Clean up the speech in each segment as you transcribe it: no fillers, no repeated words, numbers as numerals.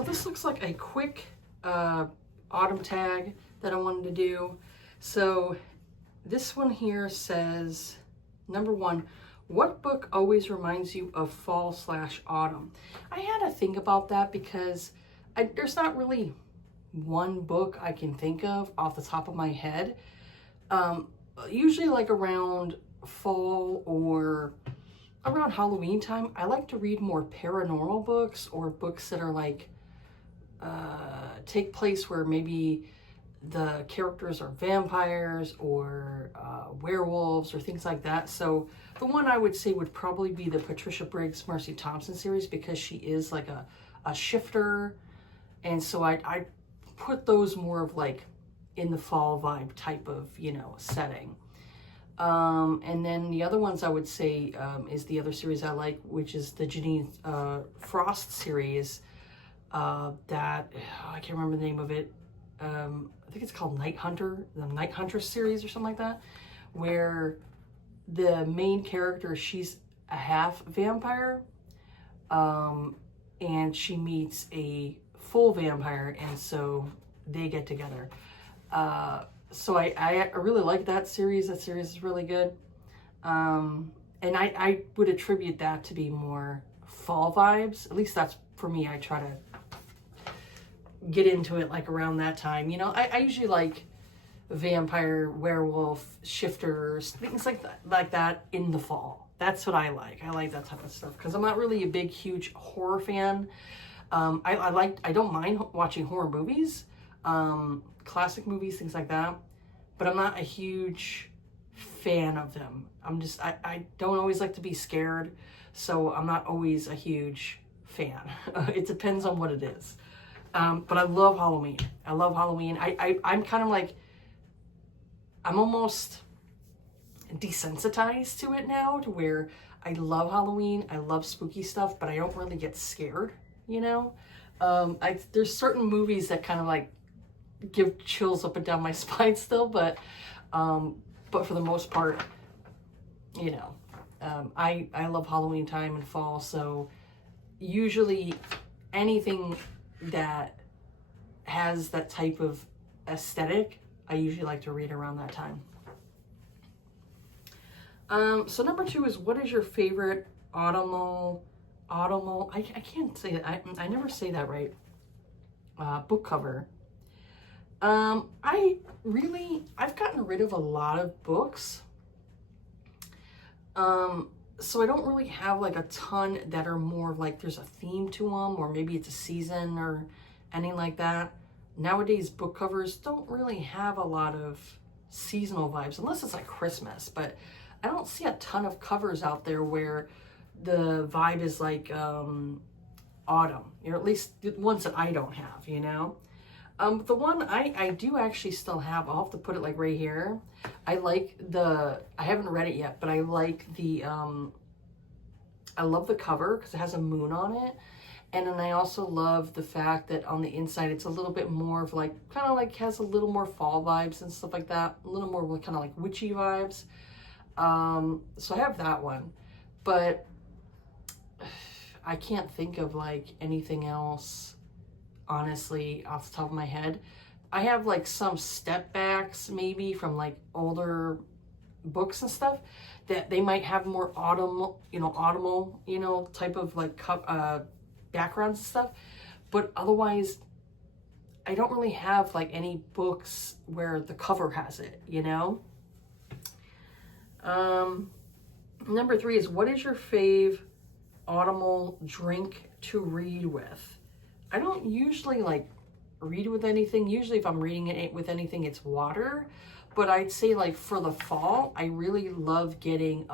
So this looks like a quick autumn tag that I wanted to do. So this one here says, number 1, what book always reminds you of fall/autumn? I had to think about that because there's not really one book I can think of off the top of my head. Usually like around fall or around Halloween time, I like to read more paranormal books or books that are like take place where maybe the characters are vampires or werewolves or things like that. So the one I would say would probably be the Patricia Briggs Mercy Thompson series, because she is like a shifter, and so I put those more of like in the fall vibe type of, you know, setting. And then the other ones I would say is the other series I like, which is the Janine Frost series that, I can't remember the name of it. I think it's called Night Hunter, the Night Hunter series or something like that, where the main character, she's a half vampire, and she meets a full vampire, and so they get together. So I really like that series. That series is really good. And I would attribute that to be more fall vibes. At least that's for me. I try to get into it like around that time. You know, I usually like vampire, werewolf, shifters, things like that in the fall. That's what I like. I like that type of stuff because I'm not really a big, huge horror fan. I don't mind watching horror movies, classic movies, things like that, but I'm not a huge fan of them. I don't always like to be scared, so I'm not always a huge fan. It depends on what it is. But I love Halloween. I love Halloween. I'm kind of like, I'm almost desensitized to it now, to where I love Halloween. I love spooky stuff, but I don't really get scared, you know? There's certain movies that kind of like give chills up and down my spine still, but for the most part, you know, I love Halloween time and fall, so usually anything that has that type of aesthetic, I usually like to read around that time. So number 2 is, what is your favorite autumnal, I can't say it, I never say that right, book cover. I've gotten rid of a lot of books. So I don't really have like a ton that are more like there's a theme to them, or maybe it's a season or anything like that. Nowadays, book covers don't really have a lot of seasonal vibes, unless it's like Christmas, but I don't see a ton of covers out there where the vibe is like autumn, or at least the ones that I don't have, you know? The one I do actually still have, I'll have to put it like right here. I haven't read it yet, but I like I love the cover because it has a moon on it. And then I also love the fact that on the inside, it's a little bit more of like, kind of like has a little more fall vibes and stuff like that. A little more kind of like witchy vibes. So I have that one, but I can't think of like anything else, honestly, off the top of my head. I have like some step backs maybe from like older books and stuff that they might have more autumnal, type of like backgrounds and stuff. But otherwise, I don't really have like any books where the cover has it, you know? Number 3 is, what is your fave autumnal drink to read with? I don't usually like read with anything. Usually if I'm reading it with anything, it's water. But I'd say like for the fall, I really love getting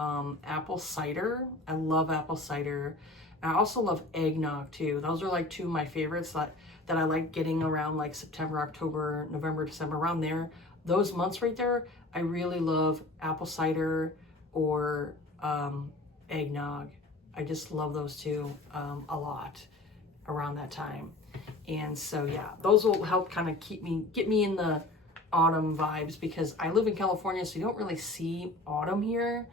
apple cider. I love apple cider. And I also love eggnog too. Those are like 2 of my favorites that I like getting around like September, October, November, December, around there. Those months right there, I really love apple cider or eggnog. I just love those 2 a lot around that time. And so yeah, those will help kind of get me in the autumn vibes, because I live in California, so you don't really see autumn here.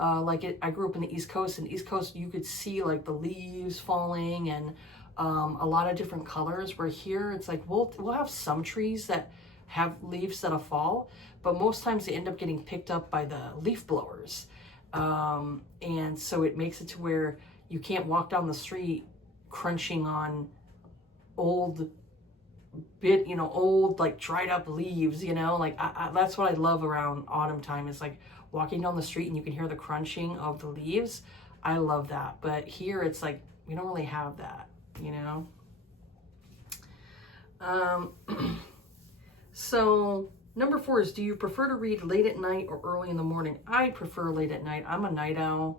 I grew up in the East Coast, and East Coast you could see like the leaves falling and a lot of different colors, where here it's like we'll have some trees that have leaves that'll fall, but most times they end up getting picked up by the leaf blowers. And so it makes it to where you can't walk down the street crunching on old like dried up leaves, like that's what I love around autumn time, is like walking down the street and you can hear the crunching of the leaves. I love that. But here it's like we don't really have that, So number 4 is, do you prefer to read late at night or early in the morning? I prefer late at night. I'm a night owl.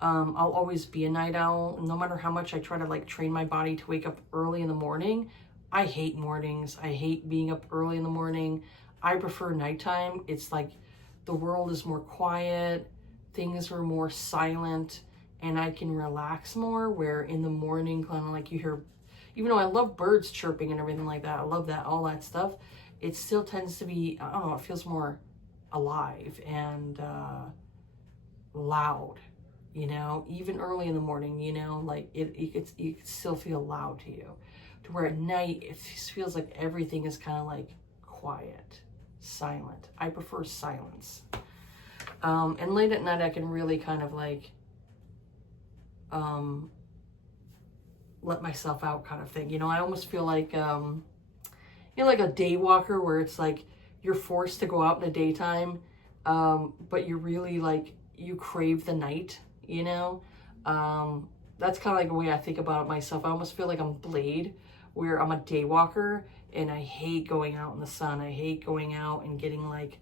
I'll always be a night owl. No matter how much I try to like train my body to wake up early in the morning, I hate mornings. I hate being up early in the morning. I prefer nighttime. It's like the world is more quiet, things are more silent, and I can relax more, where in the morning, kind of like you hear, even though I love birds chirping and everything like that, I love that, all that stuff, it still tends to be, I don't know, it feels more alive and loud, even early in the morning, like you can still feel loud to you. To where at night, it feels like everything is kind of like quiet, silent. I prefer silence. And late at night, I can really kind of like let myself out, kind of thing. I almost feel like, like a day walker, where it's like you're forced to go out in the daytime, but you're really like, you crave the night, That's kind of like the way I think about it myself. I almost feel like I'm Blade, where I'm a day walker and I hate going out in the sun. I hate going out and getting like,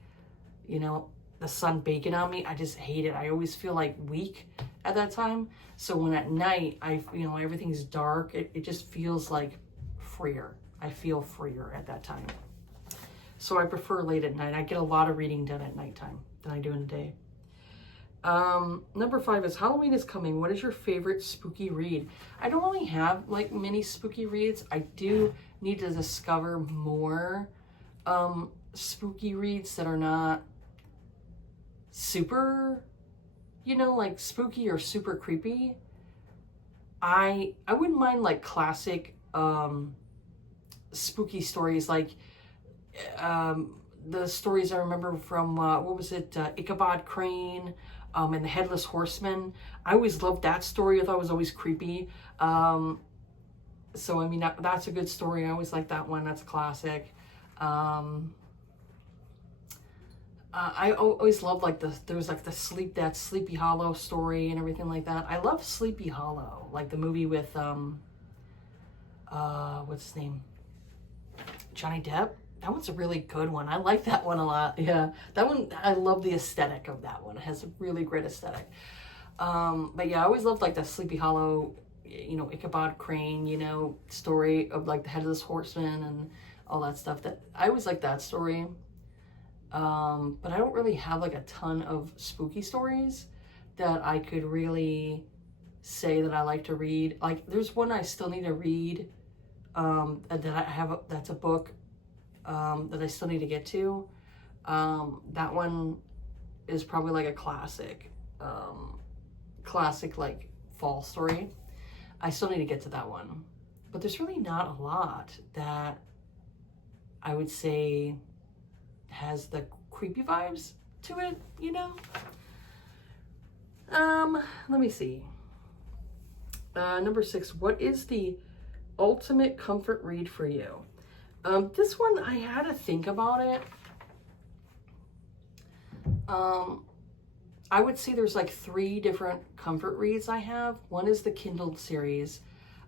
the sun baking on me. I just hate it. I always feel like weak at that time. So when at night, everything's dark, it just feels like freer. I feel freer at that time. So I prefer late at night. I get a lot of reading done at nighttime than I do in the day. Number 5 is, Halloween is coming. What is your favorite spooky read? I don't really have like many spooky reads. I do need to discover more spooky reads that are not super, like spooky or super creepy. I wouldn't mind like classic spooky stories, like the stories I remember from what was it, Ichabod Crane, and the Headless Horseman. I always loved that story. I thought it was always creepy. So I mean, that's a good story. I always like that one. That's a classic. I always loved like there was like that Sleepy Hollow story and everything like that. I love Sleepy Hollow, like the movie with what's his name, Johnny Depp. That one's a really good one. I like that one a lot. Yeah, that one, I love the aesthetic of that one. It has a really great aesthetic. But yeah, I always loved like the Sleepy Hollow, Ichabod Crane, story of like the Headless Horseman and all that stuff. That I always liked that story. But I don't really have like a ton of spooky stories that I could really say that I like to read. Like there's one I still need to read, that I have, that's a book that I still need to get to. That one is probably like a classic like fall story. I still need to get to that one. But there's really not a lot that I would say has the creepy vibes to it, Let me see. Number 6, what is the ultimate comfort read for you? This one, I had to think about it. I would say there's like 3 different comfort reads I have. One is the Kindle series.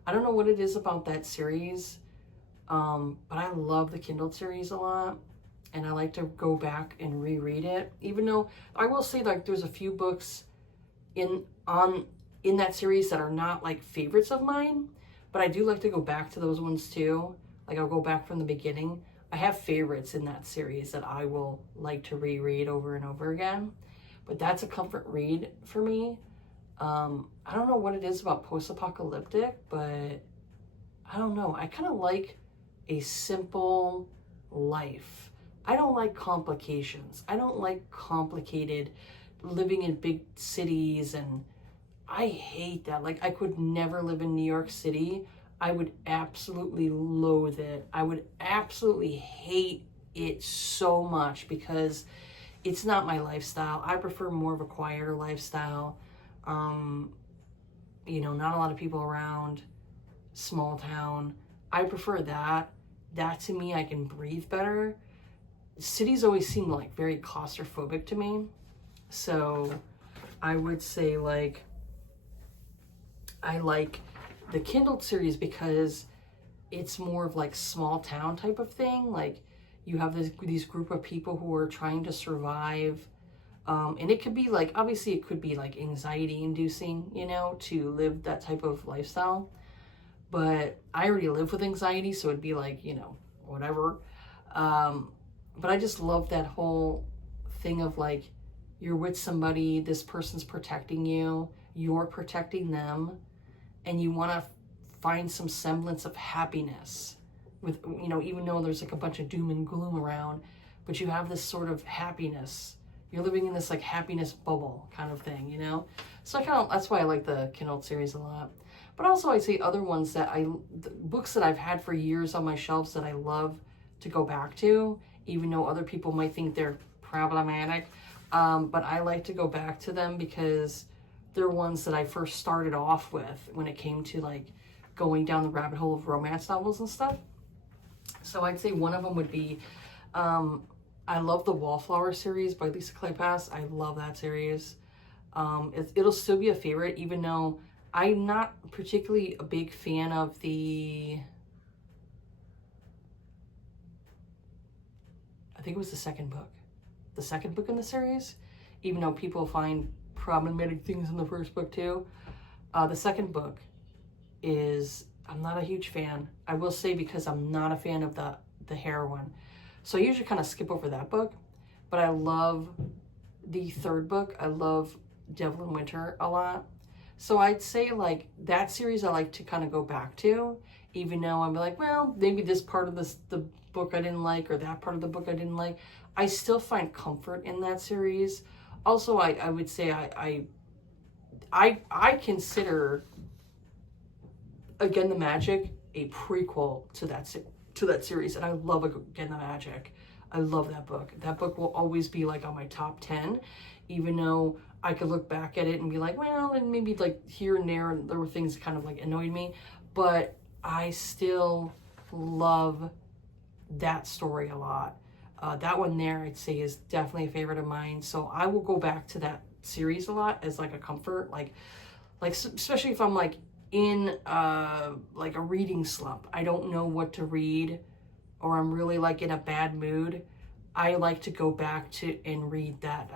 I don't know what it is about that series, but I love the Kindle series a lot. And I like to go back and reread it. Even though I will say like there's a few books in that series that are not like favorites of mine, but I do like to go back to those ones too. Like I'll go back from the beginning. I have favorites in that series that I will like to reread over and over again. But that's a comfort read for me. I don't know what it is about post-apocalyptic, but I don't know. I kind of like a simple life. I don't like complications. I don't like complicated living in big cities, and I hate that. Like I could never live in New York City. I would absolutely loathe it. I would absolutely hate it so much because it's not my lifestyle. I prefer more of a quieter lifestyle. You know, not a lot of people around, small town. I prefer that. That to me, I can breathe better. Cities always seem like very claustrophobic to me. So I would say like, I like the Kindled series because it's more of like small town type of thing. Like you have these group of people who are trying to survive. And it could be like, obviously it could be like anxiety inducing, you know, to live that type of lifestyle. But I already live with anxiety, so it'd be like, you know, whatever. But I just love that whole thing of like, you're with somebody, this person's protecting you, you're protecting them, and you want to find some semblance of happiness with, you know, even though there's like a bunch of doom and gloom around, but you have this sort of happiness. You're living in this like happiness bubble kind of thing, you know? So that's why I like the Kindle series a lot. But also I'd say other ones that books that I've had for years on my shelves that I love to go back to, even though other people might think they're problematic. But I like to go back to them because they're ones that I first started off with when it came to like going down the rabbit hole of romance novels and stuff. So I'd say one of them would be, I love the Wallflower series by Lisa Kleypas. I love that series. It'll still be a favorite, even though I'm not particularly a big fan of I think it was the second book in the series, even though people find problematic things in the first book too. The second book I'm not a huge fan. I will say, because I'm not a fan of the heroine. So I usually kind of skip over that book, but I love the third book. I love Devil in Winter a lot. So I'd say like that series I like to kind of go back to, even though I'm like, well, maybe this part of the book I didn't like, or that part of the book I didn't like. I still find comfort in that series. Also, I would say I consider Again the Magic a prequel to that series, and I love Again the Magic. I love that book. That book will always be like on my top 10, even though I could look back at it and be like, well, and maybe like here and there were things that kind of like annoyed me, but I still love that story a lot. That one there, I'd say, is definitely a favorite of mine. So I will go back to that series a lot as like a comfort, like especially if I'm like in like a reading slump. I don't know what to read, or I'm really like in a bad mood. I like to go back to and read that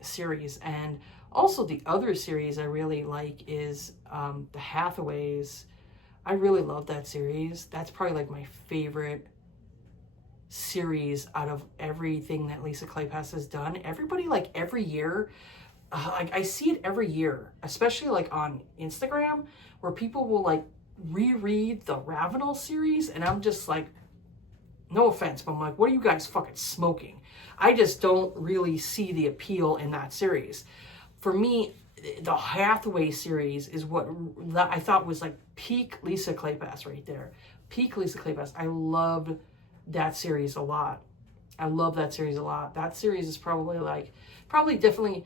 series. And also the other series I really like is the Hathaways. I really love that series. That's probably like my favorite series out of everything that Lisa Kleypas has done. Everybody, like every year, I see it every year, especially like on Instagram, where people will like reread the Ravenel series, and I'm just like, no offense, but I'm like, what are you guys fucking smoking? I just don't really see the appeal in that series. For me, the Hathaway series is what I thought was like peak Lisa Kleypas right there. Peak Lisa Kleypas. I loved that series a lot. I love that series a lot. That series is probably definitely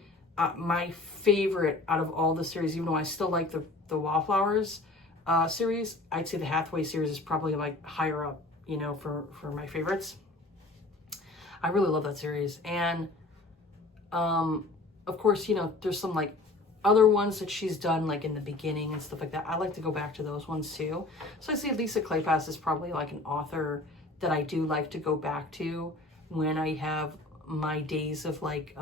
my favorite out of all the series, even though I still like the Wallflowers series. I'd say the Hathaway series is probably like higher up, you know, for my favorites. I really love that series. And of course, you know, there's some like other ones that she's done like in the beginning and stuff like that. I like to go back to those ones too. So I say Lisa Kleypas is probably like an author that I do like to go back to when I have my days of like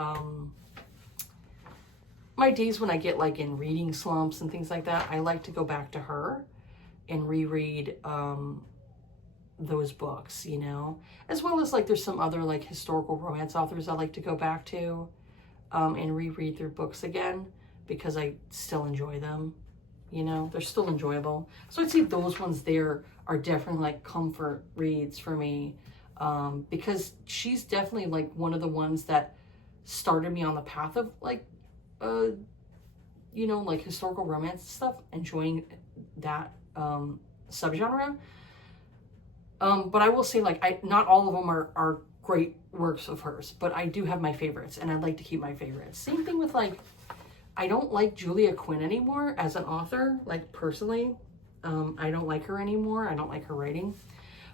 my days when I get like in reading slumps and things like that. I like to go back to her and reread those books, you know, as well as like there's some other like historical romance authors I like to go back to and reread their books again, because I still enjoy them, you know, they're still enjoyable. So I'd say those ones there are definitely like comfort reads for me, because she's definitely like one of the ones that started me on the path of like you know, like historical romance stuff, enjoying that subgenre. But I will say, like, not all of them are great works of hers, but I do have my favorites, and I'd like to keep my favorites. Same thing with, like, I don't like Julia Quinn anymore as an author, like, personally. I don't like her anymore. I don't like her writing.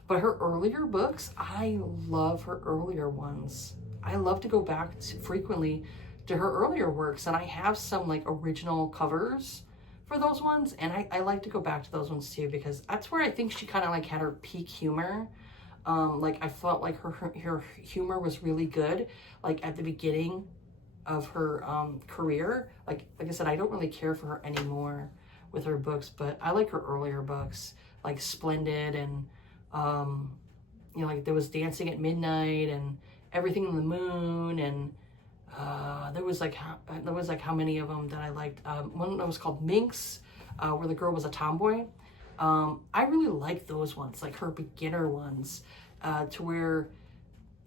But her earlier books, I love her earlier ones. I love to go back frequently to her earlier works, and I have some, like, original covers for those ones, and I like to go back to those ones too, because that's where I think she kind of, like, had her peak humor. Like, I felt like her humor was really good, like, at the beginning of her career. Like I said, I don't really care for her anymore with her books, but I like her earlier books, like Splendid, and you know, like, there was Dancing at Midnight and Everything in the Moon, and there was like how many of them that I liked. One that was called Minx, where the girl was a tomboy. I really like those ones, like her beginner ones, to where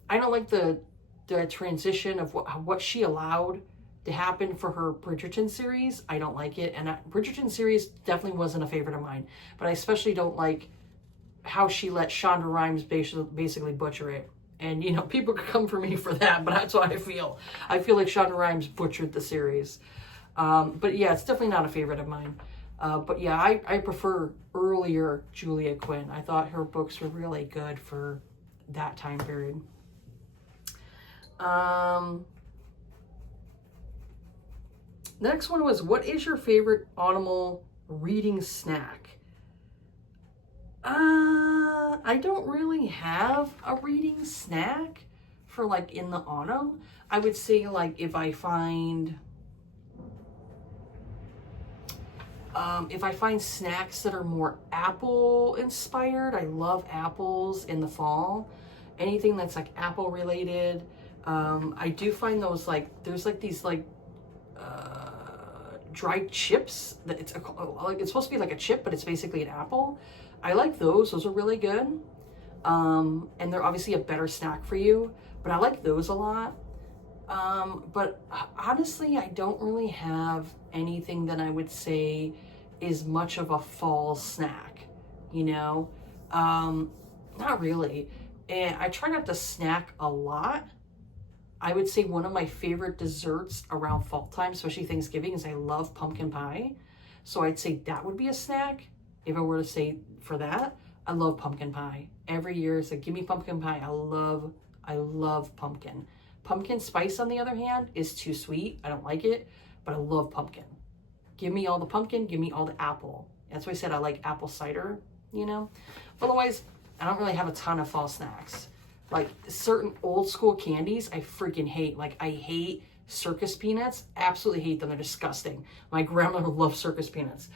I don't like the transition of what she allowed to happen for her Bridgerton series. I don't like it, and Bridgerton series definitely wasn't a favorite of mine, but I especially don't like how she let Shonda Rhimes basically butcher it. And, you know, people could come for me for that, but that's what I feel. I feel like Shonda Rhimes butchered the series. But yeah, it's definitely not a favorite of mine. But yeah, I prefer earlier Julia Quinn. I thought her books were really good for that time period. The next one was, what is your favorite autumnal reading snack? I don't really have a reading snack for, like, in the autumn. I would say, like, if I find snacks that are more apple inspired, I love apples in the fall. Anything that's, like, apple related. I do find those, like, there's, like, these, like, dried chips that it's supposed to be like a chip, but it's basically an apple. I like those. Those are really good. And they're obviously a better snack for you, but I like those a lot. But honestly, I don't really have anything that I would say is much of a fall snack, you know? Not really. And I try not to snack a lot. I would say one of my favorite desserts around fall time, especially Thanksgiving, is I love pumpkin pie. So I'd say that would be a snack. If I were to say for that, I love pumpkin pie. Every year it's like, give me pumpkin pie. I love pumpkin. Pumpkin spice, on the other hand, is too sweet. I don't like it, but I love pumpkin. Give me all the pumpkin, give me all the apple. That's why I said I like apple cider, you know? Otherwise, I don't really have a ton of fall snacks. Like, certain old school candies, I freaking hate. Like, I hate circus peanuts. Absolutely hate them. They're disgusting. My grandmother loved circus peanuts.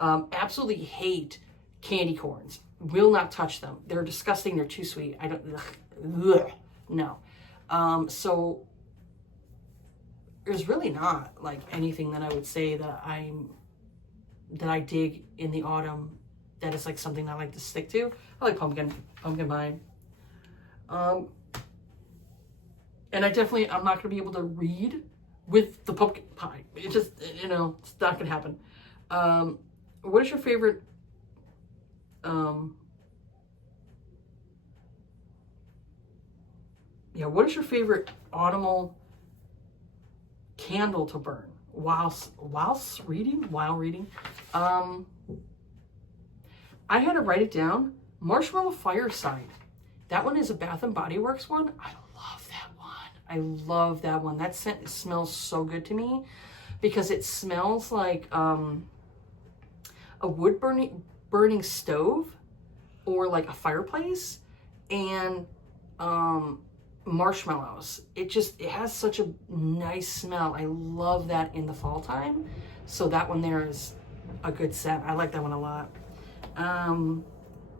Absolutely hate candy corns. Will not touch them. They're disgusting. They're too sweet. I don't, ugh, no. So there's really not, like, anything that I would say that I dig in the autumn that is, like, something I like to stick to. I like pumpkin pie. And I'm not going to be able to read with the pumpkin pie. It just, you know, it's not going to happen. What is your favorite, what is your favorite autumnal candle to burn while reading? I had to write it down. Marshmallow Fireside. That one is a Bath and Body Works one. I love that one. I love that one. That scent smells so good to me because it smells like a wood burning stove or like a fireplace and marshmallows. It has such a nice smell. I love that in the fall time. So that one there is a good scent. I like that one a lot.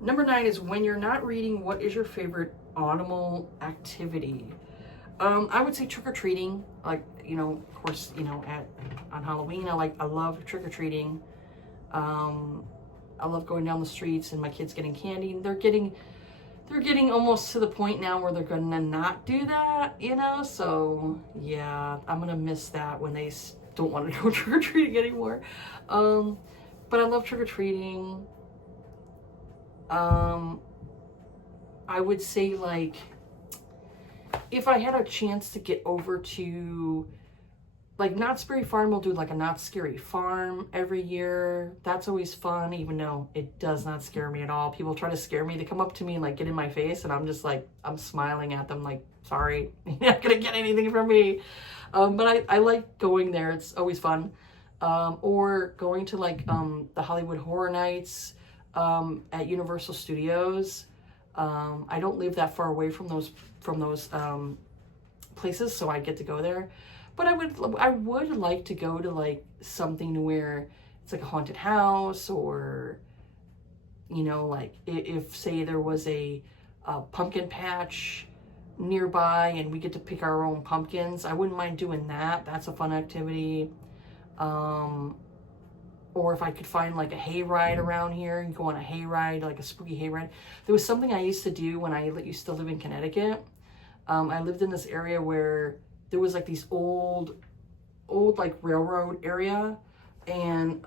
Number 9 is, when you're not reading, what is your favorite autumnal activity? I would say trick-or-treating. Like, you know, of course, you know, on Halloween, I love trick-or-treating. I love going down the streets and my kids getting candy. They're getting almost to the point now where they're gonna not do that, you know? So yeah, I'm gonna miss that when they don't want to go trick-or-treating anymore. But I love trick-or-treating. I would say, like, if I had a chance to get over to, like, Knott's Berry Farm will do like a Knott's Scary Farm every year. That's always fun, even though it does not scare me at all. People try to scare me. They come up to me and like get in my face, and I'm just like, I'm smiling at them like, sorry, you're not gonna get anything from me. But I like going there. It's always fun. Or going to like the Hollywood Horror Nights at Universal Studios. I don't live that far away from those places, so I get to go there. But I would like to go to like something where it's like a haunted house, or, you know, like if say there was a pumpkin patch nearby and we get to pick our own pumpkins, I wouldn't mind doing that. That's a fun activity. Or if I could find like a hayride around here and go on a hayride, like a spooky hayride. There was something I used to do when I used to live in Connecticut. I lived in this area where there was like these old like railroad area, and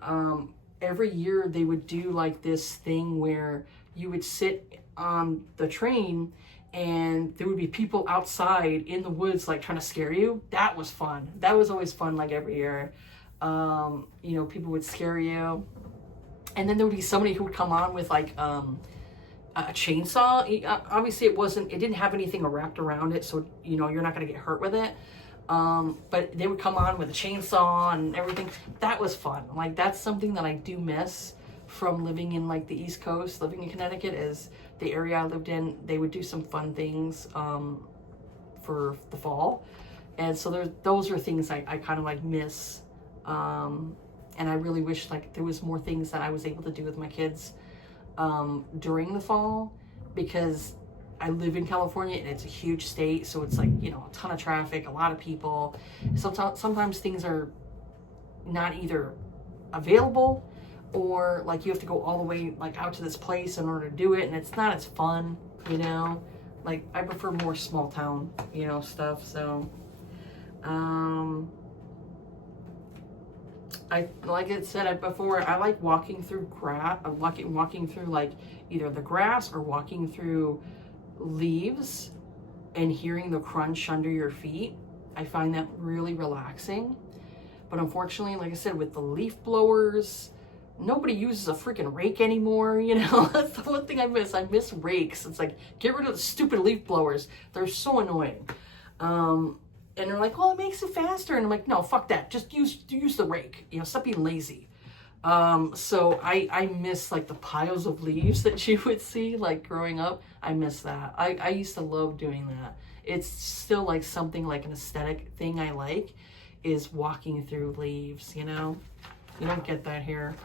every year they would do like this thing where you would sit on the train and there would be people outside in the woods like trying to scare you. That was fun. That was always fun, like every year. You know, people would scare you, and then there would be somebody who would come on with like a chainsaw. Obviously it didn't have anything wrapped around it, so you know you're not going to get hurt with it. But they would come on with a chainsaw and everything. That was fun. Like, that's something that I do miss from living in like the East Coast. Living in Connecticut is the area I lived in. They would do some fun things for the fall, and so those are things I kind of like miss. And I really wish like there was more things that I was able to do with my kids during the fall, because I live in California and it's a huge state, so it's like, you know, a ton of traffic, a lot of people. Sometimes things are not either available, or like you have to go all the way like out to this place in order to do it, and it's not as fun, you know. Like, I prefer more small town, you know, stuff. So like I said before, I like walking through grass, walking through like either the grass or walking through leaves and hearing the crunch under your feet. I find that really relaxing. But unfortunately, like I said, with the leaf blowers, nobody uses a freaking rake anymore, you know. That's the one thing I miss. I miss rakes. It's like, get rid of the stupid leaf blowers. They're so annoying. And they're like, well, it makes it faster. And I'm like, no, fuck that. Just use the rake. You know, stop being lazy. So I miss like the piles of leaves that you would see like growing up. I miss that. I used to love doing that. It's still like something like an aesthetic thing I like, is walking through leaves, you know. You don't get that here.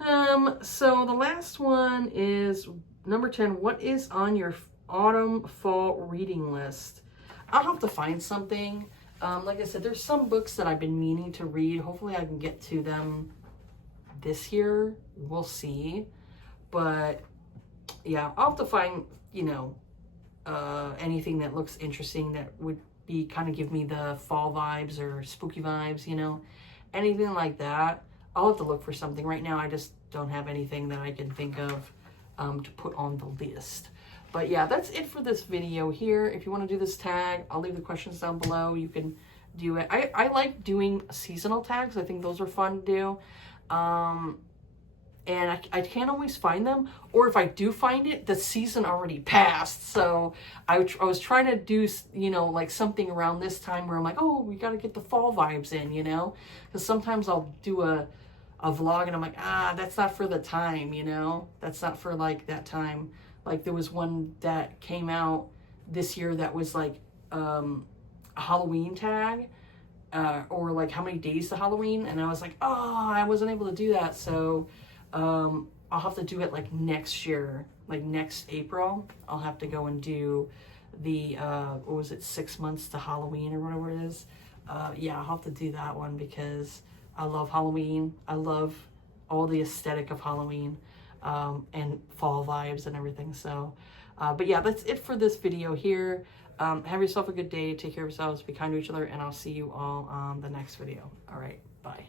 So the last one is number 10. What is on your autumn fall reading list? I'll have to find something. Like I said, there's some books that I've been meaning to read. Hopefully I can get to them this year. We'll see. But yeah, I'll have to find, you know, anything that looks interesting that would be kind of give me the fall vibes or spooky vibes, you know, anything like that. I'll have to look for something. Right now I just don't have anything that I can think of to put on the list. But yeah, that's it for this video here. If you want to do this tag, I'll leave the questions down below. You can do it. I like doing seasonal tags. I think those are fun to do. And I can't always find them. Or if I do find it, the season already passed. So I was trying to do, you know, like something around this time where I'm like, oh, we got to get the fall vibes in, you know. Because sometimes I'll do a vlog and I'm like, that's not for the time, you know. That's not for like that time. Like there was one that came out this year that was like a Halloween tag, or like how many days to Halloween, and I was like, oh, I wasn't able to do that, so I'll have to do it like next year, like next April. I'll have to go and do the what was it, 6 months to Halloween or whatever it is. Yeah, I'll have to do that one because I love Halloween. I love all the aesthetic of Halloween. And fall vibes and everything. So, but yeah, that's it for this video here. Have yourself a good day. Take care of yourselves. Be kind to each other. And I'll see you all on the next video. All right. Bye.